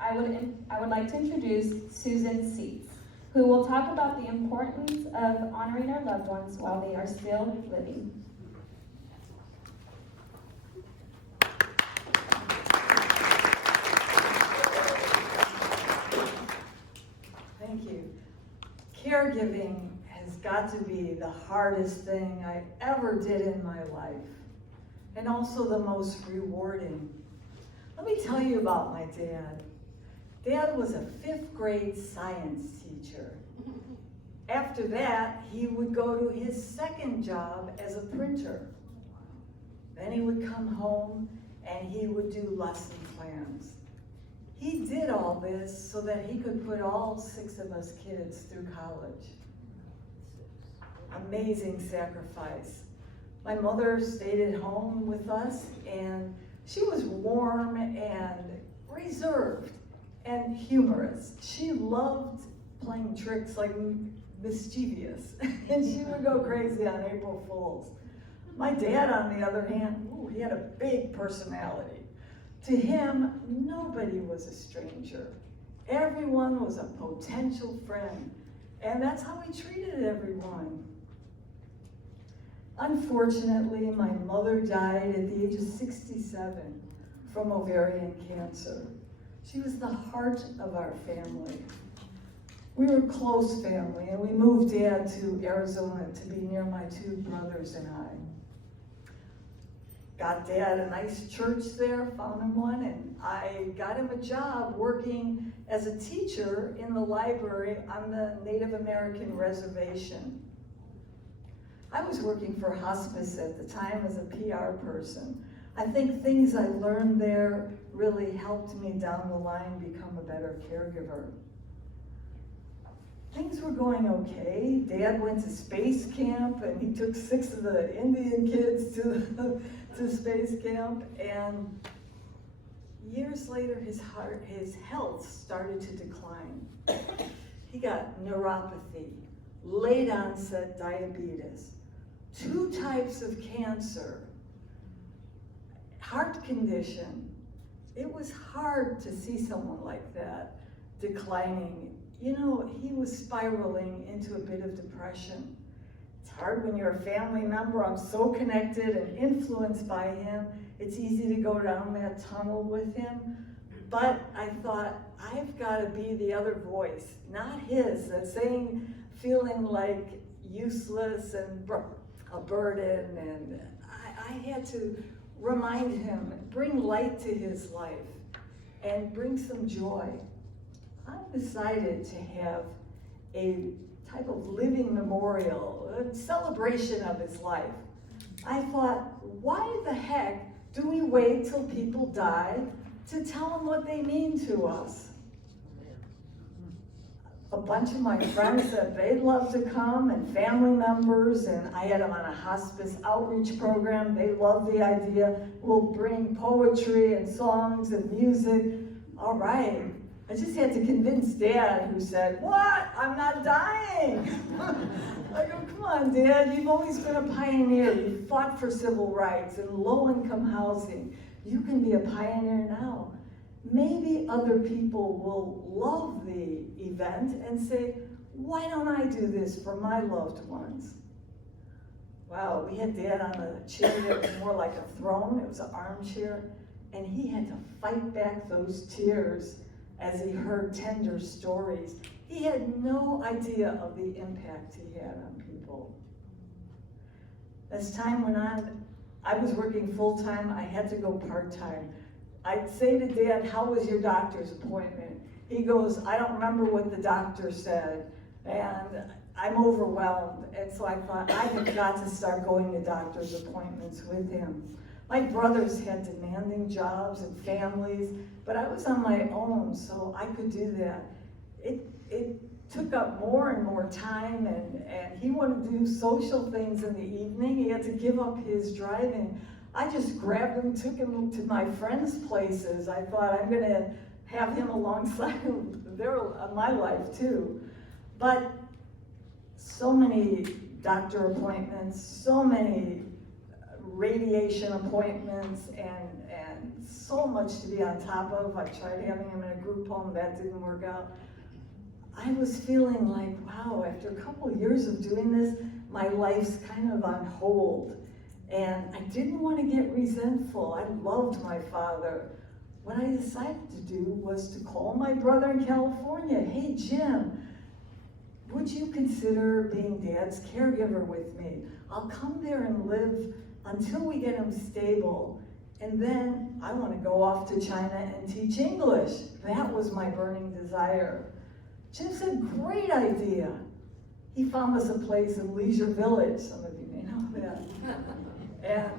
I would like to introduce Susan Seats, who will talk about the importance of honoring our loved ones while they are still living. Thank you. Caregiving has got to be the hardest thing I ever did in my life, and also the most rewarding. Let me tell you about my dad. Dad was a 5th grade science teacher. After that, he would go to his second job as a printer. Then he would come home and he would do lesson plans. He did all this so that he could put all 6 of us kids through college. Amazing sacrifice. My mother stayed at home with us, and she was warm and reserved and humorous. She loved playing tricks, like mischievous, and she would go crazy on April Fools. My dad, on the other hand, he had a big personality. To him, nobody was a stranger. Everyone was a potential friend, and that's how he treated everyone. Unfortunately, my mother died at the age of 67 from ovarian cancer. She was the heart of our family. We were a close family, and we moved Dad to Arizona to be near my 2 brothers and I. Got Dad a nice church there, found him one, and I got him a job working as a teacher in the library on the Native American reservation. I was working for hospice at the time as a PR person. I think things I learned there really helped me down the line become a better caregiver. Things were going okay. Dad went to space camp, and he took 6 of the Indian kids to space camp, and years later his health started to decline. He got neuropathy, late onset diabetes, 2 types of cancer, heart condition. It was hard to see someone like that declining. You know, he was spiraling into a bit of depression. It's hard when you're a family member. I'm so connected and influenced by him. It's easy to go down that tunnel with him. But I thought, I've got to be the other voice, not his, that's saying, feeling like useless and a burden. And I had to remind him, bring light to his life and bring some joy. I decided to have a type of living memorial, a celebration of his life. I thought, why the heck do we wait till people die to tell them what they mean to us? A bunch of my friends said they'd love to come, and family members, and I had them on a hospice outreach program. They loved the idea. We'll bring poetry and songs and music. All right. I just had to convince Dad, who said, what? I'm not dying. I go, come on, Dad, you've always been a pioneer. You fought for civil rights and low-income housing. You can be a pioneer now. Maybe other people will love the event and say, why don't I do this for my loved ones? Wow, we had Dad on a chair that was more like a throne. It was an armchair, and he had to fight back those tears as he heard tender stories. He had no idea of the impact he had on people. As time went on, I was working full-time. I had to go part-time. I'd say to Dad, how was your doctor's appointment? He goes, I don't remember what the doctor said, and I'm overwhelmed. And so I thought, I have got to start going to doctor's appointments with him. My brothers had demanding jobs and families, but I was on my own, so I could do that. It took up more and more time, and he wanted to do social things in the evening. He had to give up his driving. I just grabbed him, took him to my friends' places. I thought, I'm gonna have him alongside my life too. But so many doctor appointments, so many radiation appointments, and and so much to be on top of. I tried having him in a group home, that didn't work out. I was feeling like, wow, after a couple of years of doing this, my life's kind of on hold. And I didn't want to get resentful. I loved my father. What I decided to do was to call my brother in California. Hey, Jim, would you consider being Dad's caregiver with me? I'll come there and live until we get him stable. And then I want to go off to China and teach English. That was my burning desire. Jim said, great idea. He found us a place in Leisure Village. Some of you may know that. And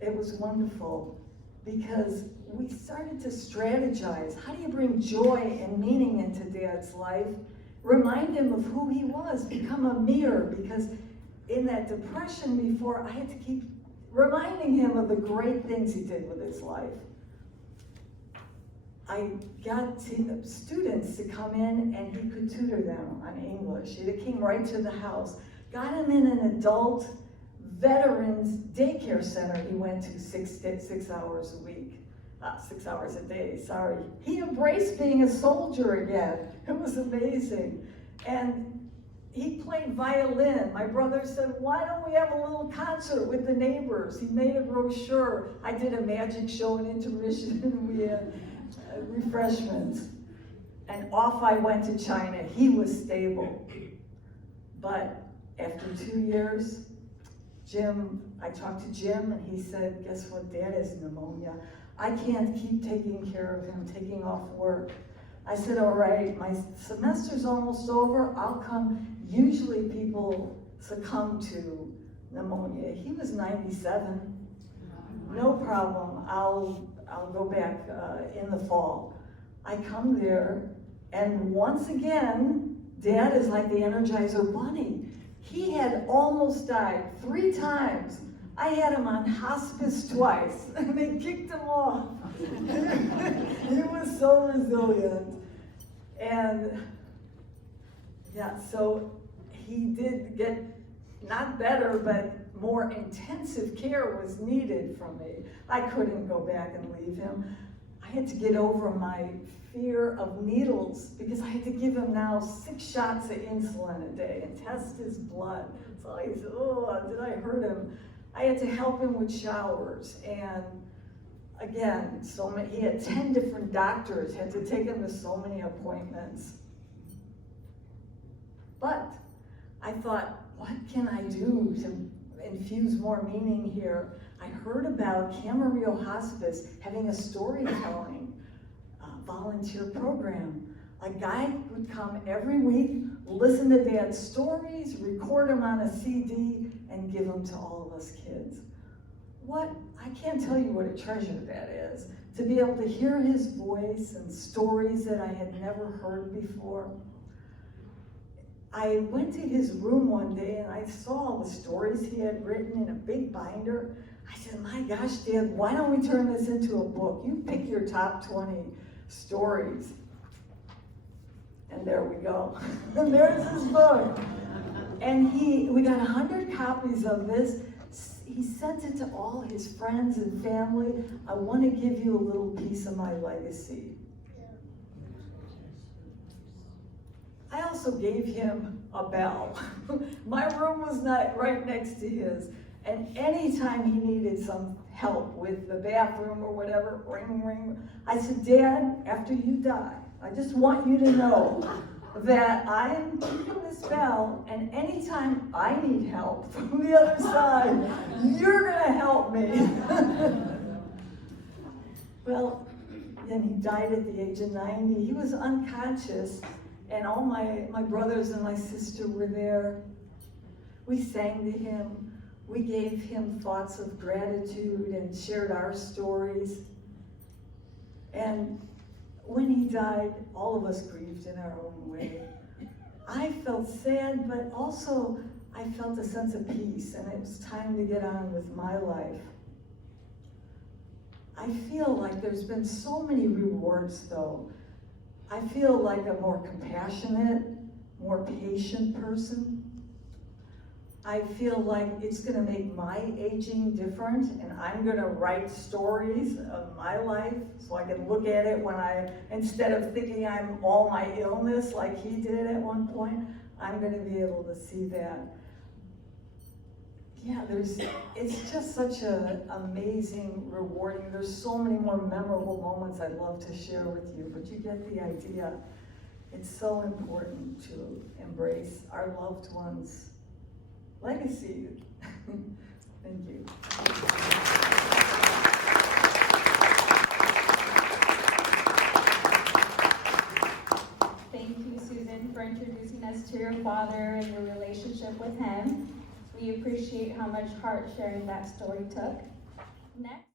it was wonderful because we started to strategize. How do you bring joy and meaning into Dad's life? Remind him of who he was, become a mirror, because in that depression before, I had to keep reminding him of the great things he did with his life. I got students to come in and he could tutor them on English. He came right to the house. Got him in an adult veterans daycare center he went to 6 hours a week. 6 hours a day, sorry. He embraced being a soldier again. It was amazing. And he played violin. My brother said, why don't we have a little concert with the neighbors? He made a brochure. I did a magic show in intermission and we had refreshments. And off I went to China. He was stable. But after 2 years, I talked to Jim and he said, guess what, Dad has pneumonia. I can't keep taking care of him, taking off work. I said, all right, my semester's almost over, I'll come. Usually people succumb to pneumonia. He was 97. No problem, I'll go back in the fall. I come there, and once again, Dad is like the Energizer Bunny. He had almost died 3 times. I had him on hospice twice, and they kicked him off. He was so resilient. And yeah, so he did get, not better, but more intensive care was needed from me. I couldn't go back and leave him. I had to get over my fear of needles because I had to give him now 6 shots of insulin a day and test his blood. So I said, oh, did I hurt him? I had to help him with showers. And again, he had 10 different doctors, had to take him to so many appointments. But I thought, what can I do to infuse more meaning here? I heard about Camarillo Hospice having a storytelling volunteer program. A guy would come every week, listen to Dad's stories, record them on a CD, and give them to all of us kids. I can't tell you what a treasure that is, to be able to hear his voice and stories that I had never heard before. I went to his room one day and I saw all the stories he had written in a big binder. I said, my gosh, Dad, why don't we turn this into a book? You pick your top 20 stories. And there we go. And there's his book. And we got 100 copies of this. He sent it to all his friends and family. I want to give you a little piece of my legacy. I also gave him a bell. My room was not right next to his. And anytime he needed some help with the bathroom or whatever, ring, ring, I said, Dad, after you die, I just want you to know that I'm keeping this bell, and anytime I need help from the other side, you're gonna help me. Well, then he died at the age of 90. He was unconscious, and all my brothers and my sister were there. We sang to him. We gave him thoughts of gratitude and shared our stories. And when he died, all of us grieved in our own way. I felt sad, but also I felt a sense of peace, and it was time to get on with my life. I feel like there's been so many rewards, though. I feel like a more compassionate, more patient person. I feel like it's gonna make my aging different, and I'm gonna write stories of my life so I can look at it instead of thinking I'm all my illness like he did at one point, I'm gonna be able to see that. Yeah, it's just such an amazing, rewarding, there's so many more memorable moments I'd love to share with you, but you get the idea. It's so important to embrace our loved ones' legacy. Thank you. Thank you, Susan, for introducing us to your father and your relationship with him. We appreciate how much heart sharing that story took. Next.